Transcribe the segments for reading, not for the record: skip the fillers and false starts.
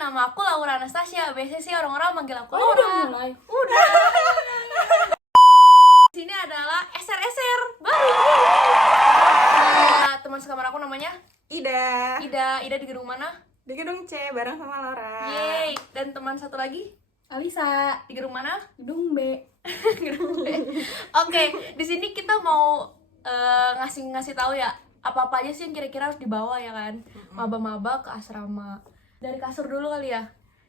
nama aku Laura Anastasia. Biasanya sih orang-orang manggil aku Oh, Laura. udah mulai. Udah. Sini adalah SR baru. Nah, teman sekamar aku namanya Ida Ida di gedung mana? di gedung C bareng sama Laura. Yeay. Dan teman satu lagi Alisa, di gedung mana? gedung B. Gedung B. Oke, di sini kita mau ngasih tahu ya apa-apa aja sih yang kira-kira harus dibawa ya kan, maba-maba ke asrama. Dari kasur dulu kali ya.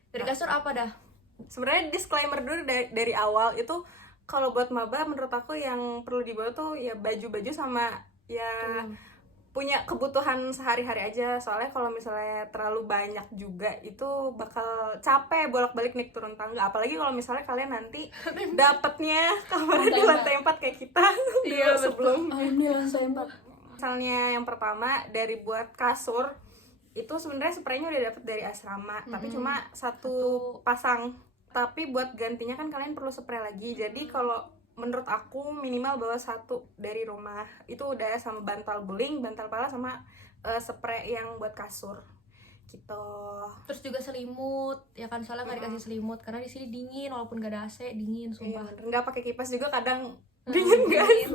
Dari kasur apa dah? Sebenarnya disclaimer dulu dari awal itu, kalau buat maba menurut aku yang perlu dibawa tuh ya baju-baju sama ya punya kebutuhan sehari-hari aja. Soalnya kalau misalnya terlalu banyak juga itu bakal capek bolak-balik naik turun tangga. Apalagi kalau misalnya kalian nanti dapetnya kamar di lantai 4 kayak kita Iya, dulu sebelum. Alhamdulillah saya 4. Misalnya yang pertama dari buat kasur itu sebenarnya spraynya udah dapet dari asrama, tapi cuma satu pasang. Tapi buat gantinya kan kalian perlu spray lagi. Jadi kalau menurut aku minimal bawa satu dari rumah. Itu udah sama bantal beling, bantal pala, sama spray yang buat kasur gitu. Terus juga selimut, ya kan, soalnya nggak dikasih selimut karena di sini dingin, walaupun gak ada AC dingin, Iya, sumpah. bener. Nggak pakai kipas juga kadang dingin guys.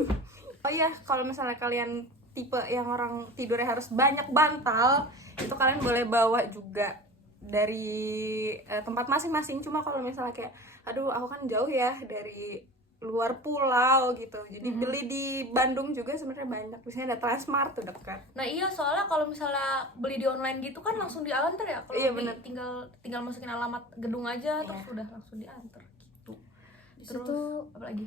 Oh iya, kalau misalnya kalian tipe yang orang tidurnya harus banyak bantal, itu kalian boleh bawa juga dari tempat masing-masing. Cuma kalau misalnya kayak, aduh aku kan jauh ya dari luar pulau gitu, jadi beli di Bandung juga sebenarnya banyak. Biasanya ada Transmart tuh dekat. Nah iya, soalnya kalau misalnya beli di online gitu kan langsung diantar ya. Kalau Iya, beli bener. tinggal masukin alamat gedung aja, terus udah langsung diantar gitu. Di Terus situ apa lagi?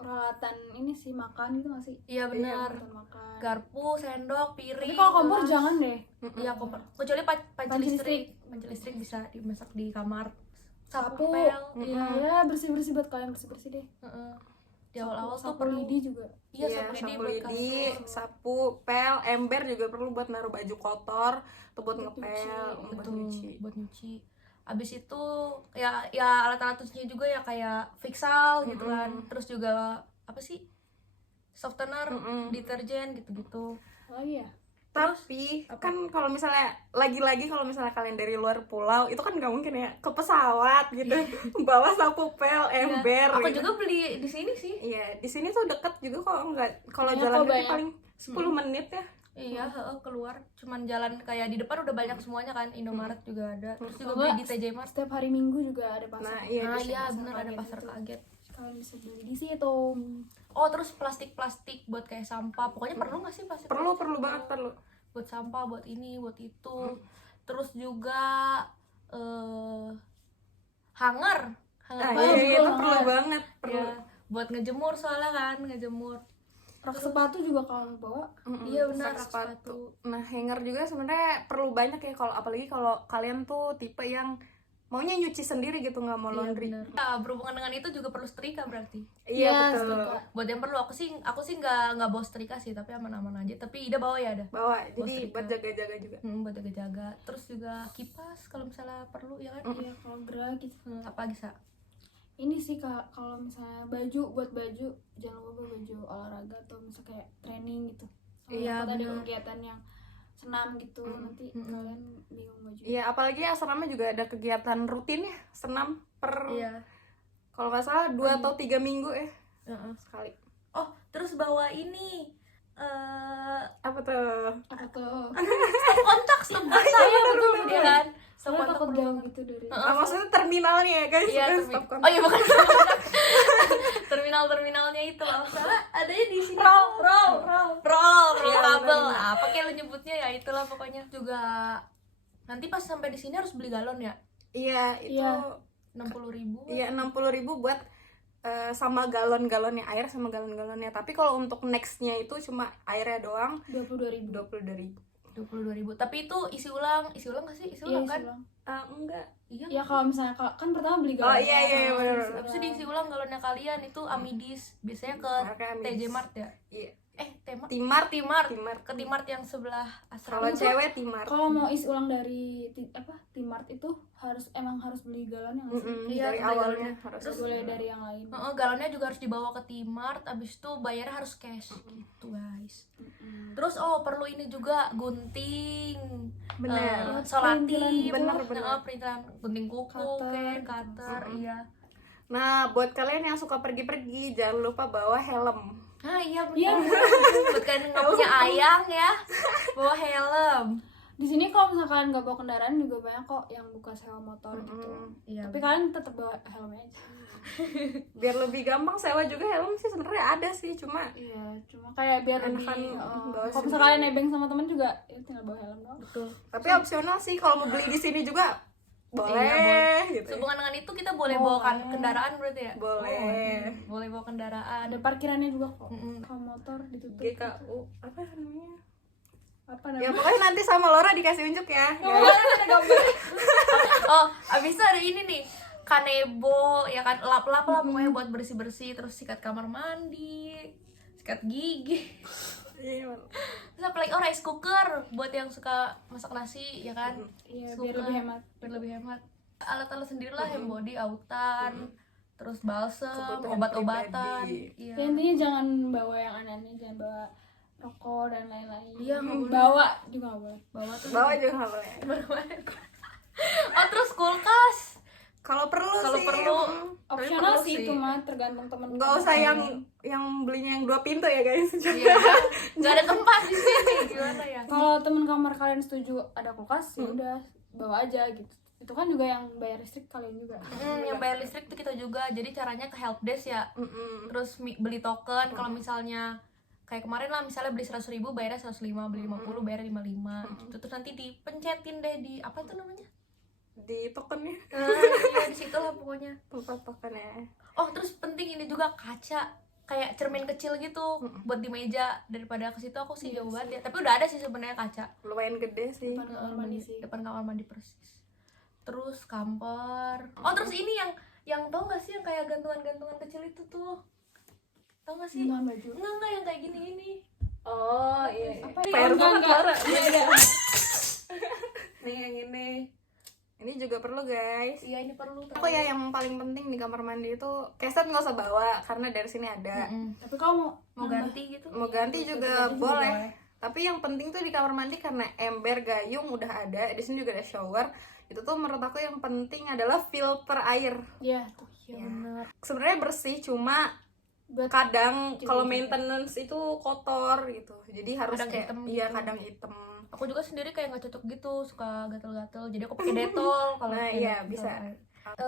peralatan ini sih makan gitu nggak sih? Iya benar. Peralatan makan. Garpu, sendok, piring. Tapi kalau kompor gelas. jangan deh. Iya, kompor. Kecuali panci Panci listrik. Panci listrik bisa dimasak di kamar. Sapu. Pel. Iya, ya bersih-bersih buat kalian bersih-bersih deh. Heeh. Di awal-awal tuh Sapu perlu. lidi juga. Iya, Iya, sapu lidi sapu buat lidi, kasur. sapu, pel, ember juga perlu buat naruh baju kotor atau buat Buat ngepel, buat Betul, nyuci. buat nyuci. Abis itu ya alat-alat cucinya juga ya kayak Fixal gitu kan. Terus juga apa sih? Softener, deterjen gitu-gitu. Oh iya. Tapi kan kalau misalnya lagi-lagi kalau misalnya kalian dari luar pulau itu kan nggak mungkin ya ke pesawat gitu bawa sapu, pel, ember. Aku gitu. juga beli di sini sih. Iya, di sini tuh deket juga kok, nggak kalau Iya, jalan kok kaki banyak. paling 10 menit ya. Iya, keluar. Cuman jalan kayak di depan udah banyak semuanya kan. Indomaret juga ada. Terus juga Kalau beli di TJ Mart. Setiap hari Minggu juga ada pasar. Nah, iya, Nah di iya sini. bener, ada kaget pasar gitu. kaget. Kalian bisa beli di situ. Oh terus plastik buat kayak sampah. Pokoknya perlu nggak sih plastik? Perlu banget perlu. Buat sampah, buat ini, buat itu. Terus juga hanger Nah, baju. iya, itu betul, perlu banget. banget, perlu. Ya, buat ngejemur soalnya kan, ngejemur. Rak sepatu juga kalau bawa. Iya benar, rak rak sepatu. Nah, hanger juga sebenarnya perlu banyak ya, kalau apalagi kalau kalian tuh tipe yang maunya nyuci sendiri gitu, nggak mau laundry. Iya, benar. Nah, berhubungan dengan itu juga perlu setrika berarti. Iya, Iya, betul. setrika. Buat yang perlu aku sih nggak bawa setrika sih, tapi aman-aman aja. Tapi Ida bawa ya ada. Bawa, jadi setrika. buat jaga-jaga juga. Buat jaga-jaga. Terus juga kipas kalau misalnya perlu ya kan. Iya, kalau gerah gitu. Apa bisa? Ini sih Kak, kalau misalnya buat baju jangan lupa bawa baju olahraga atau misalnya kayak training gitu. Soalnya Iya, takut ada bener. kegiatan yang senam gitu, nanti kalian bingung baju. Iya, apalagi asrama juga ada kegiatan rutin ya, senam per Iya. kalau nggak salah 2 atau 3 minggu ya sekali. Oh, terus bawa ini Apa tuh? Apa tuh? stop kontak ya kan? Stop Soalnya kontak takut perlu. jauh gitu dari. Nah, maksudnya terminalnya ya guys, Iya, bukan stop kontak. oh iya bukan stop kontak. Terminalnya itu loh. Soalnya adanya di sini. Roll Iya, kabel. benar. Apa kayak lo nyebutnya ya, itulah pokoknya. Juga nanti pas sampai di sini harus beli galon ya. Iya, itu Iya. 60.000. iya 60.000 buat sama galon-galonnya air sama galon-galonnya. Tapi kalau untuk nextnya itu cuma airnya doang 22.000. 22.000. 22.000. Tapi itu isi ulang nggak sih? Isi Iya, ulang kan? ulang. Enggak. Iya. Ya kalau misalnya kan pertama beli Oh, galon. iya, bener. Habis itu diisi ulang galonnya kalian itu Amidis. Biasanya ke Pakai Amidis. TJ Mart ya. Iya. TJ Timart. Timart. Ke Timart yang sebelah Kalau asrama. cewek Timart. Kalau mau isi ulang dari Timart itu emang harus beli galonnya nggak sih? Iya, Dari beli awalnya galonnya. harus Nggak boleh dari yang lain. Galonnya juga harus dibawa ke Timart, abis itu bayarnya harus cash gitu guys. Terus perlu ini juga gunting, Bener. solatif, Bener. perintilan gunting kuku, Cutter. cutter, iya. Nah, buat kalian yang suka pergi-pergi, jangan lupa bawa helm. Ah iya Iya. benar. Buat kalian nggak punya ayang ya, bawa helm. Di sini kalau misalkan nggak bawa kendaraan juga banyak kok yang buka sewa motor gitu. Iya. Tapi kalian tetap bawa helmnya aja. Biar lebih gampang sewa juga helm sih sebenarnya ada sih, cuma Iya, cuma kayak biar lebih Enakan bawa kalau misalkan kalian nebeng sama temen juga ya tinggal bawa helm doang. Betul. tapi opsional sih kalau mau beli di sini juga boleh, Iya, boleh. gitu. Ya. Sehubungan dengan itu kita boleh bawa kendaraan berarti ya? Boleh. Boleh bawa kendaraan. Ada parkirannya juga kok. Mm-mm. Kalau motor ditutup. GKU apa namanya? Apa Ya namanya? pokoknya nanti sama Laura dikasih unjuk ya. Abis itu ada ini nih, kanebo ya kan, lap-lap lah pokoknya buat bersih-bersih, terus sikat kamar mandi, sikat gigi. Iya. Terus apalagi rice cooker buat yang suka masak nasi ya kan. Iya, Suka. biar lebih hemat. Biar lebih hemat. Alat-alat sendirilah, hand body, autan, terus balsem, Kebutuhan obat-obatan. pribadi. Iya. Ya, intinya jangan bawa yang aneh-aneh, jangan bawa rokok dan lain-lain. Iya, nggak boleh. Bawa juga nggak boleh. Bawa tuh. Bawa juga nggak boleh. Terus kulkas. Kalau perlu Kalau sih. perlu. Tapi Opsional perlu sih itu mah tergantung temen. Nggak usah yang belinya yang 2 pintu ya guys. Iya. Nggak ada tempat di sini, gimana ya? Kalau temen kamar kalian setuju ada kulkas, ya udah bawa aja gitu. Itu kan juga yang bayar listrik kalian juga. Yang bayar listrik tuh kita juga. Jadi caranya ke helpdesk ya. Terus beli token. Kalau misalnya kayak kemarin lah, misalnya beli 100.000 bayarnya 105, beli 50 bayarnya 55 gitu. Terus nanti dipencetin deh di apa itu namanya? Di tokennya Iya, di situ lah pokoknya. tempat tokennya. Terus penting ini juga kaca, kayak cermin kecil gitu buat di meja. Daripada ke situ aku sih jauh banget ya. Tapi udah ada sih sebenarnya kaca. Lumayan gede sih. Depan kamar mandi sih. Depan kamar mandi persis. Terus kamper. Terus ini yang tau gak sih yang kayak gantungan-gantungan kecil itu tuh? Tau gak sih? Gantungan baju. Enggak yang kayak gini-gini. Oh iya. Apa ya? PR banget Laura. Iya. Nih yang ini. Ini juga perlu guys. Iya ini perlu. Aku ya yang paling penting di kamar mandi itu keset nggak usah bawa karena dari sini ada. Tapi kalau Mau ganti gitu? Mau ganti juga boleh. Tapi yang penting tuh di kamar mandi karena ember, gayung udah ada. Di sini juga ada shower. Itu tuh menurut aku yang penting adalah filter air. Iya. Iya bener. Sebenarnya bersih cuma Buat kadang kalau maintenance itu kotor gitu. Jadi harus Kadang kayak hitam iya gitu. kadang hitam. Aku juga sendiri kayak nggak cocok gitu, suka gatel-gatel. Jadi aku pakai detol kalau Nah, pakai iya, detol. bisa.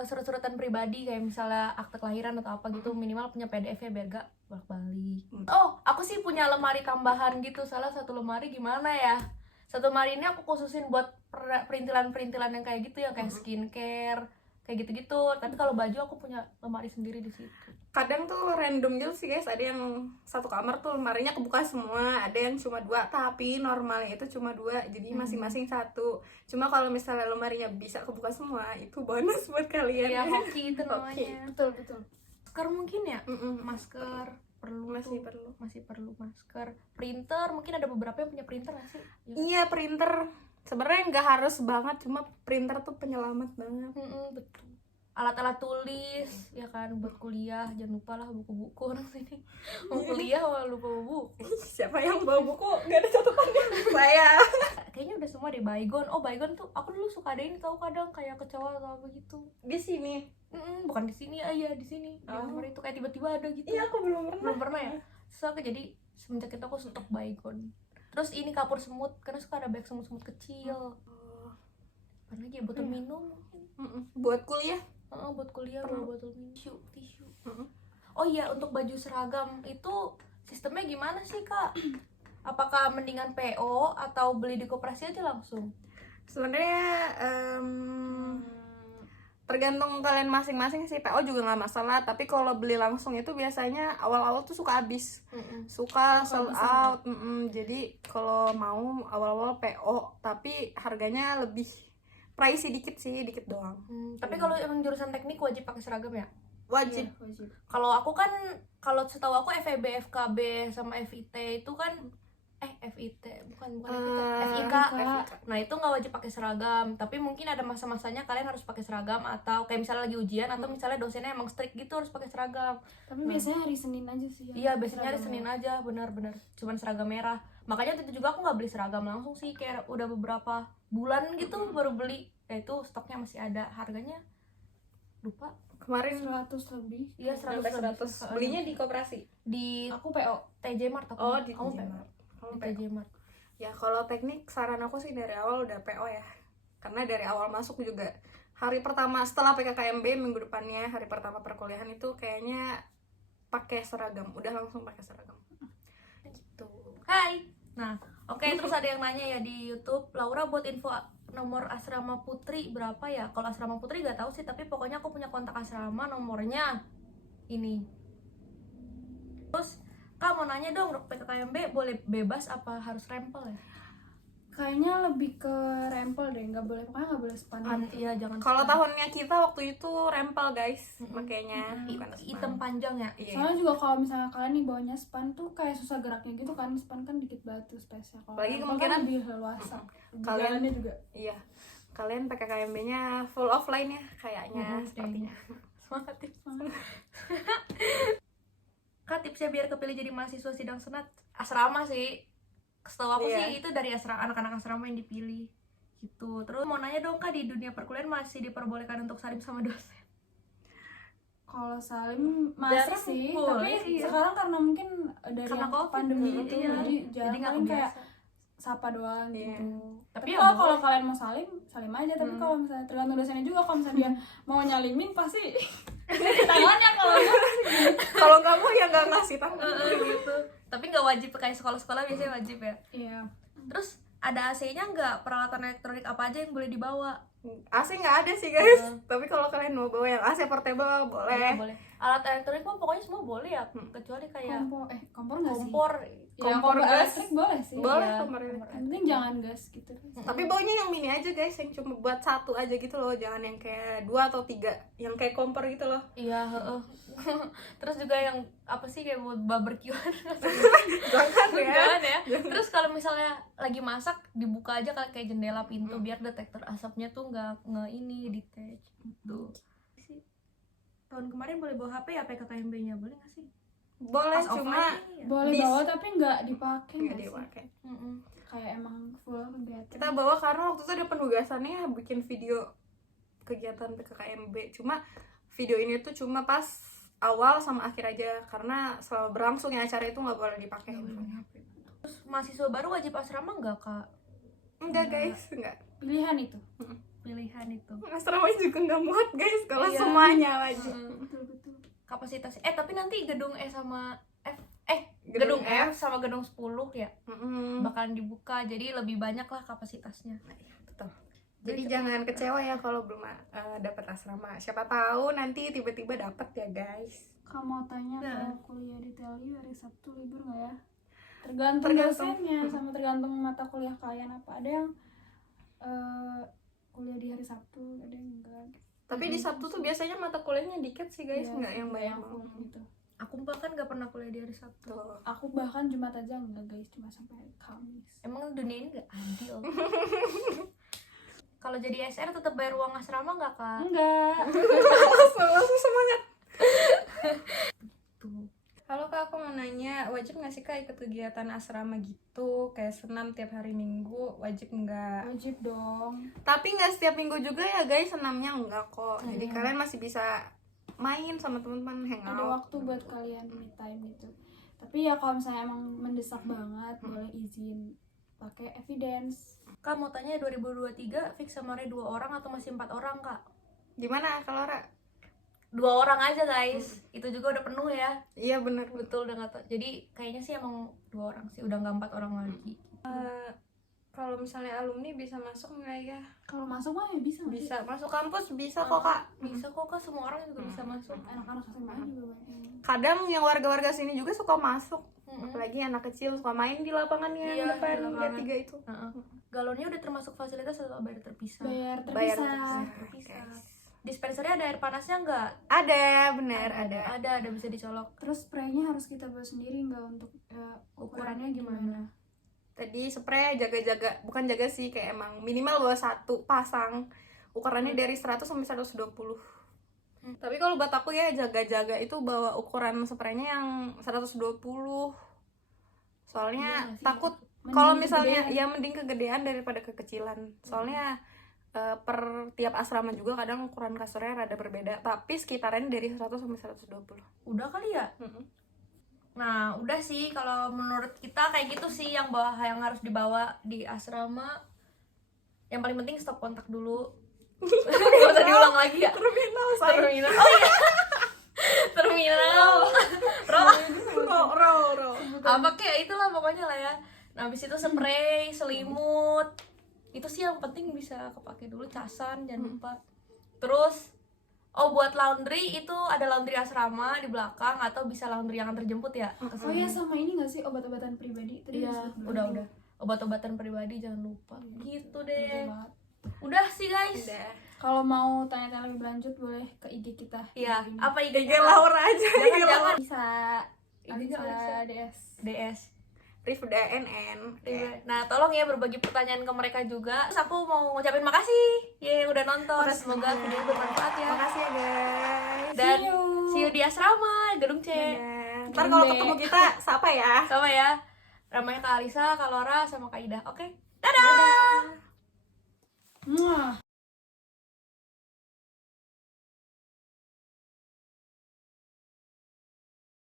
Surat-suratan pribadi kayak misalnya akte kelahiran atau apa gitu, minimal punya PDF ya biar gak bolak-balik. Aku sih punya lemari tambahan gitu. Salah satu lemari gimana ya? Satu lemari ini aku khususin buat perintilan-perintilan yang kayak gitu ya, kayak skincare, kayak gitu-gitu. Tapi kalau baju aku punya lemari sendiri di situ. Kadang tuh random gitu sih guys, ada yang satu kamar tuh lemarinya kebuka semua, ada yang cuma 2, tapi normalnya itu cuma 2, jadi masing-masing satu. Cuma kalau misalnya lemarinya bisa kebuka semua, itu bonus buat kalian. Iya, hoki itu namanya. Hoki. betul. Masker mungkin ya? Masker perlu Masih tuh. perlu. Masih perlu masker. Printer mungkin ada beberapa yang punya printer nggak sih? Ya. Iya, printer sebenarnya nggak harus banget, cuma printer tuh penyelamat banget. Betul. Alat-alat tulis ya kan buat kuliah, jangan lupa lah buku-buku orang sini. Mau kuliah malah lupa buku. Siapa yang bawa buku nggak ada catatannya? Saya. Kayaknya udah semua deh Baygon. Baygon tuh aku dulu suka ada ini tahu kadang kayak kecoa atau apa gitu. Di sini. Bukan di sini, iya di sini. Di nomor itu kayak tiba-tiba ada gitu. Iya, aku belum pernah. Belum pernah ya. So, jadi semenjak itu aku stok Baygon. Terus ini kapur semut karena suka ada banyak semut-semut kecil. Apa lagi ya, botol minum mungkin. Buat kuliah. Buat kuliah bawa botol minum, tisu. Oh iya, untuk baju seragam itu sistemnya gimana sih kak? Apakah mendingan PO atau beli di koperasi aja langsung? Sebenarnya tergantung kalian masing-masing sih. PO juga nggak masalah, tapi kalau beli langsung itu biasanya awal-awal tuh suka habis, suka sold out. Jadi kalau mau awal-awal PO, tapi harganya lebih pricey dikit sih, dikit doang. Tapi kalau emang jurusan teknik wajib pakai seragam ya? wajib. Iya, wajib. Kalau aku kan, kalau setahu aku FEB, FKB sama FIT itu kan FIT bukan FIT, FIK. Nah itu nggak wajib pakai seragam, tapi mungkin ada masa-masanya kalian harus pakai seragam, atau kayak misalnya lagi ujian atau misalnya dosennya emang strict gitu harus pakai seragam. Tapi biasanya hari Senin aja sih ya. Iya, biasanya hari Senin aja, benar-benar cuman seragam merah. Makanya itu juga aku nggak beli seragam langsung sih, kayak udah beberapa bulan gitu baru beli. Ya itu stoknya masih ada, harganya lupa. Kemarin 100 lebih. Iya, 100 100. Belinya di koperasi. di Aku PO. TJ Mart aku. Oh, di Kamu TJ PO? Mart. Kamu Di PO. TJ Mart. Ya kalau teknik saran aku sih dari awal udah PO ya. Karena dari awal masuk juga hari pertama setelah PKKMB minggu depannya, hari pertama perkuliahan itu kayaknya pakai seragam, udah langsung pakai seragam. Gitu. Hai. Nah, oke, terus ada yang nanya ya di YouTube, Laura buat info nomor asrama Putri berapa ya? Kalau asrama Putri gak tahu sih, tapi pokoknya aku punya kontak asrama, nomornya ini. Terus Kak mau nanya dong, PKKMB boleh bebas apa harus rempel ya? Kayaknya lebih ke rempel deh, nggak boleh, pokoknya nggak boleh span. Iya, jangan. Kalau span. tahunnya kita waktu itu rempel guys, makanya bukan Hitam panjang ya. Iya. Soalnya juga kalau misalnya kalian nih bawanya span tuh kayak susah geraknya gitu kan, span kan dikit banget tuh space-nya. Kalau Apalagi rempel kemungkinan- kan lebih leluasa. Kalian- Jalannya juga. Iya. Kalian PKKMB-nya full offline ya kayaknya Mhm, sepertinya. Semangat tips. Kak, tipsnya biar kepilih jadi mahasiswa sidang senat asrama sih. Setahu aku Iya. sih itu dari anak-anak asrama yang dipilih gitu. Terus mau nanya dong Kak, di dunia perkuliahan masih diperbolehkan untuk salim sama dosen? Kalau salim masih Jarang sih, boleh, tapi iya. sekarang karena mungkin dari Karena yang COVID, pandemi iya. itu jadi jarang, nggak paling kayak kebiasa. sapa doang Iya. gitu. Tapi Tapi ya kalau boleh. kalian mau salim, salim aja. Tapi kalau misalnya tergantung dosennya juga, kalau misalnya dia mau nyalimin pasti tangannya, kalau enggak pasti Kalau kamu ya nggak ngasih tangan. gitu. Tapi nggak wajib, kayak sekolah-sekolah biasanya wajib ya. iya. Terus ada AC-nya nggak? Peralatan elektronik apa aja yang boleh dibawa? AC nggak ada sih guys. Tapi kalau kalian mau bawa yang AC portable Iya, boleh. boleh. Alat elektronik mah pokoknya semua boleh ya, kecuali kayak Kompor nggak sih? kompor. Ya, kompor kompor gas. elektrik boleh sih. Boleh Iya, kompor elektrik. Yang penting jangan gas gitu. Tapi baunya yang mini aja guys, yang cuma buat satu aja gitu loh, jangan yang kayak 2 atau 3, yang kayak kompor gitu loh. Iya, heeh. Terus juga yang apa sih kayak buat barbekyuan. Jangan ya. Jangan ya. Terus kalau misalnya lagi masak dibuka aja kayak jendela pintu biar detektor asapnya tuh nggak ini detach gitu. Sih. Tahun kemarin boleh bawa HP ya PKKMB-nya, boleh nggak sih? Boleh, Pas cuma offline ya? Boleh Dis- bawa tapi nggak dipakai nggak nggak sih? dipakai. Mm-mm. Kayak emang full kegiatan. Kita bawa karena waktu itu ada penugasannya bikin video kegiatan PKKMB. Cuma video ini tuh cuma pas awal sama akhir aja, karena selama berlangsungnya acara itu nggak boleh dipakai handphone. Terus mahasiswa baru wajib asrama nggak Kak? Enggak guys, enggak. Pilihan itu. Pilihan itu. Asrama juga nggak muat guys kalau Iya. semuanya wajib. Betul-betul. Kapasitas tapi nanti gedung E sama F Gedung gedung F sama gedung 10 ya Mm-mm. bakalan dibuka, jadi lebih banyak lah kapasitasnya. Betul. Jadi jangan kecewa ya kalau belum dapat asrama. Siapa tahu nanti tiba-tiba dapat ya guys. Kamu mau tanya Nah. kalau kuliah di TLU hari Sabtu libur nggak ya? Tergantung Tergantung. dosennya sama tergantung mata kuliah kalian apa. Ada yang kuliah di hari Sabtu, ada yang enggak. Tapi di Sabtu tuh biasanya mata kuliahnya dikit sih guys, Iya, nggak yang nggak banyak full banget. gitu. Aku bahkan nggak pernah kuliah di hari Sabtu. Tuh. Aku bahkan Jumat aja enggak guys, cuma sampai Kamis. Emang dunia ini nggak adil. Kalau jadi SR tetap bayar uang asrama nggak Kak? Enggak. Langsung semangat. Tuh. Halo Kak, aku mau nanya, wajib nggak sih Kak ikut kegiatan asrama gitu, kayak senam tiap hari Minggu, wajib nggak? Wajib dong. Tapi nggak setiap minggu juga ya guys, senamnya enggak kok. Jadi kalian masih bisa main sama teman-teman, Ada hangout. waktu buat kalian me time gitu. Tapi ya kalau misalnya emang mendesak banget, boleh izin pakai evidence. Kak mau tanya 2023 fix samarnya 2 orang atau masih 4 orang Kak? Gimana kalau Ra? 2 orang aja guys, itu juga udah penuh ya. Iya bener. Betul, udah nggak tahu. Jadi kayaknya sih emang 2 orang sih, udah nggak 4 orang lagi. Kalau misalnya alumni bisa masuk nggak ya? Kalau masuk mah ya bisa nggak sih? Bisa masuk kampus, bisa kok Kak. Bisa kok Kak, semua orang juga bisa masuk. Anak-anak SMA juga banyak. Kadang yang warga-warga sini juga suka masuk. Apalagi anak kecil suka main di lapangannya Iya, depan di lapangan. G3 itu. Galonnya udah termasuk fasilitas atau bayar terpisah? Bayar Bayar terpisah. terpisah, Terpisah. guys. dispensernya ada air panasnya nggak? Ada, bener ada. Ada bisa dicolok. Terus spraynya harus kita bawa sendiri nggak untuk Ukurannya gimana? Tadi spray jaga-jaga, bukan jaga sih, kayak emang minimal bawa 1 pasang. Ukurannya dari 100 sampai 120. Tapi kalau buat aku ya jaga-jaga itu bawa ukuran spraynya yang 120. Soalnya Iya sih, takut mending kalau misalnya kegedean. ya mending kegedean daripada kekecilan. Soalnya per tiap asrama juga kadang ukuran kasurnya rada berbeda, tapi sekitarannya dari 100 sampai 120. Udah kali ya? Nah, udah sih kalau menurut kita kayak gitu sih yang harus dibawa di asrama. Yang paling penting stop kontak dulu. Gak usah diulang lagi ya. Terminal Terminal. Oh iya. Terminal. Ro. Apa kayak itulah pokoknya lah ya. Nah, habis itu spray, selimut. Itu sih yang penting bisa kepake dulu, casan jangan lupa. Terus buat laundry itu ada laundry asrama di belakang atau bisa laundry yang antar jemput ya. Oh iya, sama ini nggak sih obat-obatan pribadi tadi Iya, disebut belum? udah. Obat-obatan pribadi jangan lupa. Gitu Betul deh. banget. Udah sih guys. Udah. Kalau mau tanya-tanya lebih lanjut boleh ke IG kita. Iya, apa IG IG Laura aja. Jangan. Bisa IG-nya Alisa Alisa. DS. DS. Rifda NN. Nah, tolong ya berbagi pertanyaan ke mereka juga. Terus aku mau ngucapin makasih ya udah nonton. Makasih. Semoga video bermanfaat ya. Makasih ya guys. Dan See you. see you di asrama Gedung C. Dadah. Ntar kalau ketemu kita siapa ya? Sama ya. Ramanya Kak Alisa, Kak Laura, sama Kak Ida. Oke. Dadah. Muah.